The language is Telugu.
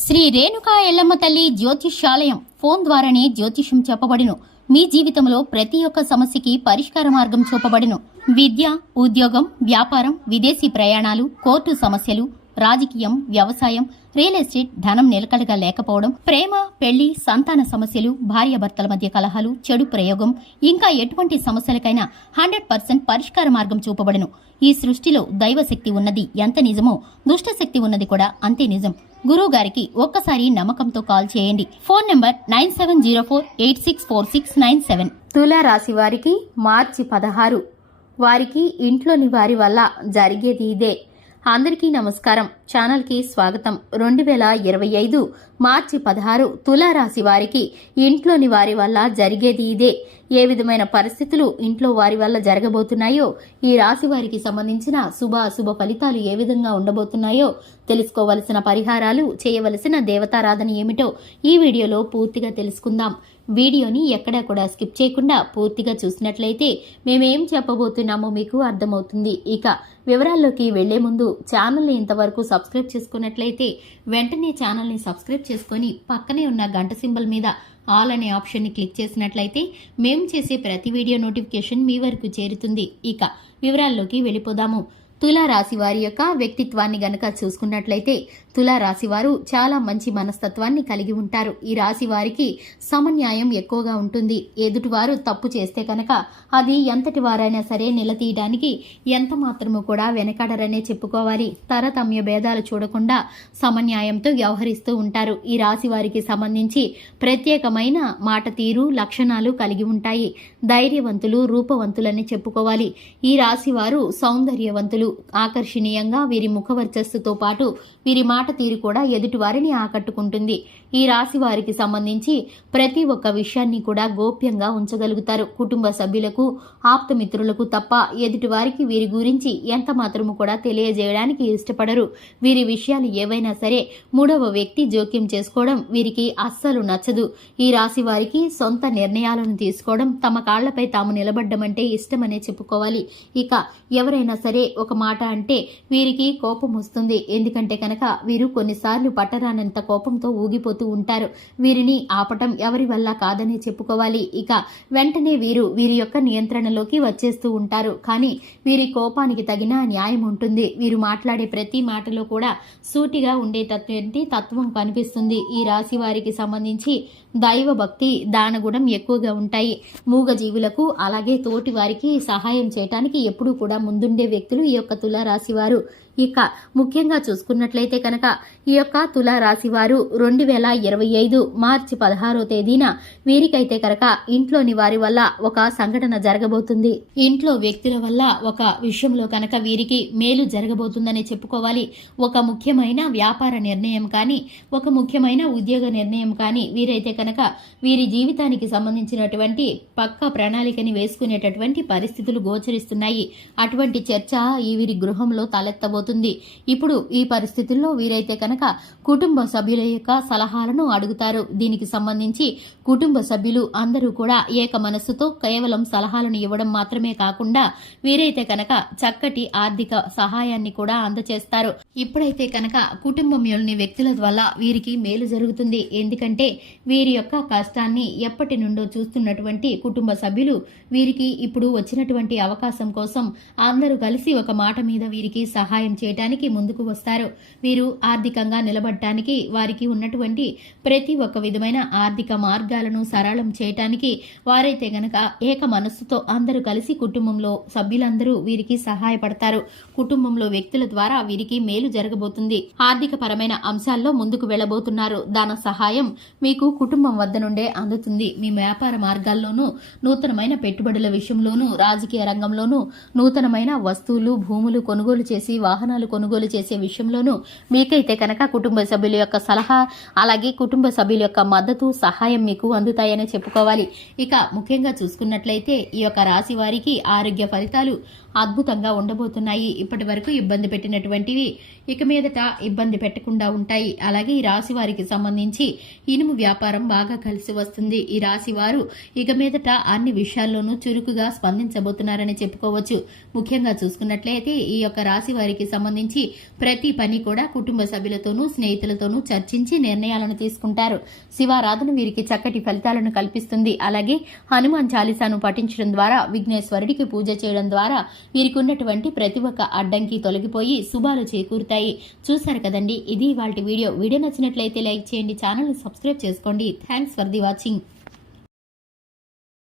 శ్రీ రేణుకా ఎల్లమ్మ తల్లి జ్యోతిష్యాలయం ఫోన్ ద్వారానే జ్యోతిష్యం చెప్పబడును. మీ జీవితంలో ప్రతి ఒక్క సమస్యకి పరిష్కార మార్గం చూపబడును. విద్య, ఉద్యోగం, వ్యాపారం, విదేశీ ప్రయాణాలు, కోర్టు సమస్యలు, రాజకీయం, వ్యవసాయం, రియల్ ఎస్టేట్, ధనం నిలకడగా లేకపోవడం, ప్రేమ, పెళ్లి, సంతాన సమస్యలు, భార్యాభర్తల మధ్య కలహాలు, చెడు ప్రయోగం, ఇంకా ఎటువంటి సమస్యలకైనా 100% పరిష్కార మార్గం చూపబడును. ఈ సృష్టిలో దైవశక్తి ఉన్నది ఎంత నిజమో దుష్ట శక్తి ఉన్నది కూడా అంతే నిజం. గురువు గారికి ఒక్కసారి నమ్మకంతో కాల్ చేయండి. Phone number 9704864697. తులా రాశి వారికి మార్చి 16. వారికి ఇంట్లోని వారి వల్ల జరిగేది ఇదే. అందరికీ నమస్కారం. ఛానల్కి స్వాగతం. 2025 మార్చి 16 తులారాశి వారికి ఇంట్లోని వారి వల్ల జరిగేది ఇదే. ఏ విధమైన పరిస్థితులు ఇంట్లో వారి వల్ల జరగబోతున్నాయో, ఈ రాశి వారికి సంబంధించిన శుభ అశుభ ఫలితాలు ఏ విధంగా ఉండబోతున్నాయో, తెలుసుకోవలసిన పరిహారాలు, చేయవలసిన దేవతారాధన ఏమిటో ఈ వీడియోలో పూర్తిగా తెలుసుకుందాం. వీడియోని ఎక్కడా కూడా స్కిప్ చేయకుండా పూర్తిగా చూసినట్లయితే మేమేం చెప్పబోతున్నామో మీకు అర్థమవుతుంది. ఇక వివరాల్లోకి వెళ్లే ముందు ఛానల్ని ఇంతవరకు సబ్స్క్రైబ్ చేసుకున్నట్లయితే వెంటనే ఛానల్ని సబ్స్క్రైబ్ చేసుకుని పక్కనే ఉన్న గంట సింబల్ మీద ఆల్ అనే ఆప్షన్ని క్లిక్ చేసినట్లయితే మేము చేసే ప్రతి వీడియో నోటిఫికేషన్ మీ వరకు చేరుతుంది. ఇక వివరాల్లోకి వెళ్ళిపోదాము. తులారాశి వారి యొక్క వ్యక్తిత్వాన్ని గనక చూసుకున్నట్లయితే తులారాశి వారు చాలా మంచి మనస్తత్వాన్ని కలిగి ఉంటారు. ఈ రాశి వారికి సమన్యాయం ఎక్కువగా ఉంటుంది. ఎదుటివారు తప్పు చేస్తే కనుక అది ఎంతటి వారైనా సరే నిలదీయడానికి ఎంత మాత్రము కూడా వెనకాడరనే చెప్పుకోవాలి. తరతమ్య భేదాలు చూడకుండా సమన్యాయంతో వ్యవహరిస్తూ ఉంటారు. ఈ రాశి వారికి సంబంధించి ప్రత్యేకమైన మాట తీరు, లక్షణాలు కలిగి ఉంటాయి. ధైర్యవంతులు, రూపవంతులని చెప్పుకోవాలి. ఈ రాశి వారు సౌందర్యవంతులు. ఆకర్షణీయంగా వీరి ముఖవర్చస్సుతో పాటు వీరి మాట తీరు కూడా ఎదుటి వారిని ఆకట్టుకుంటుంది. ఈ రాశి వారికి సంబంధించి ప్రతి ఒక్క విషయాన్ని కూడా గోప్యంగా ఉంచగలుగుతారు. కుటుంబ సభ్యులకు, ఆప్తమిత్రులకు తప్ప ఎదుటి వారికి వీరి గురించి ఎంత మాత్రము కూడా తెలియజేయడానికి ఇష్టపడరు. వీరి విషయాలు ఏవైనా సరే మూడవ వ్యక్తి జోక్యం చేసుకోవడం వీరికి అస్సలు నచ్చదు. ఈ రాశి వారికి సొంత నిర్ణయాలను తీసుకోవడం, తమ కాళ్లపై తాము నిలబడ్డమంటే ఇష్టమనే చెప్పుకోవాలి. ఇక ఎవరైనా సరే ఒక మాట అంటే వీరికి కోపం వస్తుంది. ఎందుకంటే కనుక వీరు కొన్నిసార్లు పట్టరానంత కోపంతో ఊగిపోతూ ఉంటారు. వీరిని ఆపటం ఎవరి వల్ల కాదనే చెప్పుకోవాలి. ఇక వెంటనే వీరి యొక్క నియంత్రణలోకి వచ్చేస్తూ ఉంటారు. కానీ వీరి కోపానికి తగిన న్యాయం ఉంటుంది. వీరు మాట్లాడే ప్రతి మాటలో కూడా సూటిగా ఉండేటటువంటి తత్వం కనిపిస్తుంది. ఈ రాశి వారికి సంబంధించి దైవ భక్తి, దానగుణం ఎక్కువగా ఉంటాయి. మూగజీవులకు అలాగే తోటి వారికి సహాయం చేయటానికి ఎప్పుడూ కూడా ముందుండే వ్యక్తులు ఈ యొక్క తులారాశి వారు. ఇక ముఖ్యంగా చూసుకున్నట్లయితే కనుక ఈ యొక్క తులారాశి వారు 2025 మార్చి 16వ తేదీన వీరికైతే కనుక ఇంట్లోని వారి వల్ల ఒక సంఘటన జరగబోతుంది. ఇంట్లో వ్యక్తుల వల్ల ఒక విషయంలో కనుక వీరికి మేలు జరగబోతుందని చెప్పుకోవాలి. ఒక ముఖ్యమైన వ్యాపార నిర్ణయం కానీ, ఒక ముఖ్యమైన ఉద్యోగ నిర్ణయం కానీ వీరైతే కనుక వీరి జీవితానికి సంబంధించినటువంటి పక్కా ప్రణాళికని వేసుకునేటటువంటి పరిస్థితులు గోచరిస్తున్నాయి. అటువంటి చర్చ ఈ వీరి గృహంలో తలెత్తబోతుంది. ఇప్పుడు ఈ పరిస్థితుల్లో వీరైతే కనుక కుటుంబ సభ్యుల యొక్క సలహాలను అడుగుతారు. దీనికి సంబంధించి కుటుంబ సభ్యులు అందరూ కూడా ఏక మనస్సుతో కేవలం సలహాలను ఇవ్వడం మాత్రమే కాకుండా వీరైతే కనుక చక్కటి ఆర్థిక సహాయాన్ని కూడా అందచేస్తారు. ఇప్పుడైతే కనుక కుటుంబంలోని వ్యక్తుల వల్ల వీరికి మేలు జరుగుతుంది. ఎందుకంటే వీరి యొక్క కష్టాన్ని ఎప్పటి నుండో చూస్తున్నటువంటి కుటుంబ సభ్యులు వీరికి ఇప్పుడు వచ్చినటువంటి అవకాశం కోసం అందరూ కలిసి ఒక మాట మీద వీరికి సహాయం చేయడానికి ముందుకు వస్తారు. వీరు ఆర్థికంగా నిలబడటానికి, వారికి ఉన్నటువంటి ప్రతి ఒక్క విధమైన ఆర్థిక మార్గాలను సరళం చేయటానికి వారైతే గనక ఏక మనస్సుతో అందరూ కలిసి కుటుంబంలో సభ్యులందరూ వీరికి సహాయపడతారు. కుటుంబంలో వ్యక్తుల ద్వారా వీరికి మేలు జరగబోతుంది. ఆర్థిక పరమైన అంశాల్లో ముందుకు వెళ్లబోతున్నారు. దాన సహాయం మీకు కుటుంబం వద్ద నుండే అందుతుంది. మీ వ్యాపార మార్గాల్లోనూ, నూతనమైన పెట్టుబడుల విషయంలోనూ, రాజకీయ రంగంలోనూ, నూతనమైన వస్తువులు, భూములు కొనుగోలు చేసి వాహనాలు కొనుగోలు చేసే విషయంలోనూ మీకైతే కనుక కుటుంబ సభ్యుల యొక్క సలహా, అలాగే కుటుంబ సభ్యుల యొక్క మద్దతు, సహాయం మీకు అందుతాయని చెప్పుకోవాలి. ఇక ముఖ్యంగా చూసుకున్నట్లయితే ఈ యొక్క రాశి వారికి ఆరోగ్య ఫలితాలు అద్భుతంగా ఉండబోతున్నాయి. ఇప్పటి వరకు ఇబ్బంది పెట్టినటువంటివి ఇక మీదట ఇబ్బంది పెట్టకుండా ఉంటాయి. అలాగే ఈ రాశి వారికి సంబంధించి ఇనుము వ్యాపారం బాగా కలిసి వస్తుంది. ఈ రాశి వారు ఇక మీదట అన్ని విషయాల్లోనూ చురుకుగా స్పందించబోతున్నారని చెప్పుకోవచ్చు. ముఖ్యంగా చూసుకున్నట్లయితే ఈ యొక్క రాశి వారికి సంబంధించి ప్రతి పని కూడా కుటుంబ సభ్యులతోనూ స్నేహితులతోనూ చర్చించి నిర్ణయాలను తీసుకుంటారు. శివారాధన వీరికి చక్కటి ఫలితాలను కల్పిస్తుంది. అలాగే హనుమాన్ చాలీసాను పఠించడం ద్వారా, విఘ్నేశ్వరుడికి పూజ చేయడం ద్వారా వీరికి ఉన్నటువంటి ప్రతి ఒక్క అడ్డంకి తొలగిపోయి శుభాలు చేకూరుతాయి. చూశారు కదండి, ఇది ఇవాల్టి వీడియో. వీడియో నచ్చినట్లయితే లైక్ చేయండి, ఛానల్ ని సబ్స్క్రైబ్ చేసుకోండి. Thanks for the watching.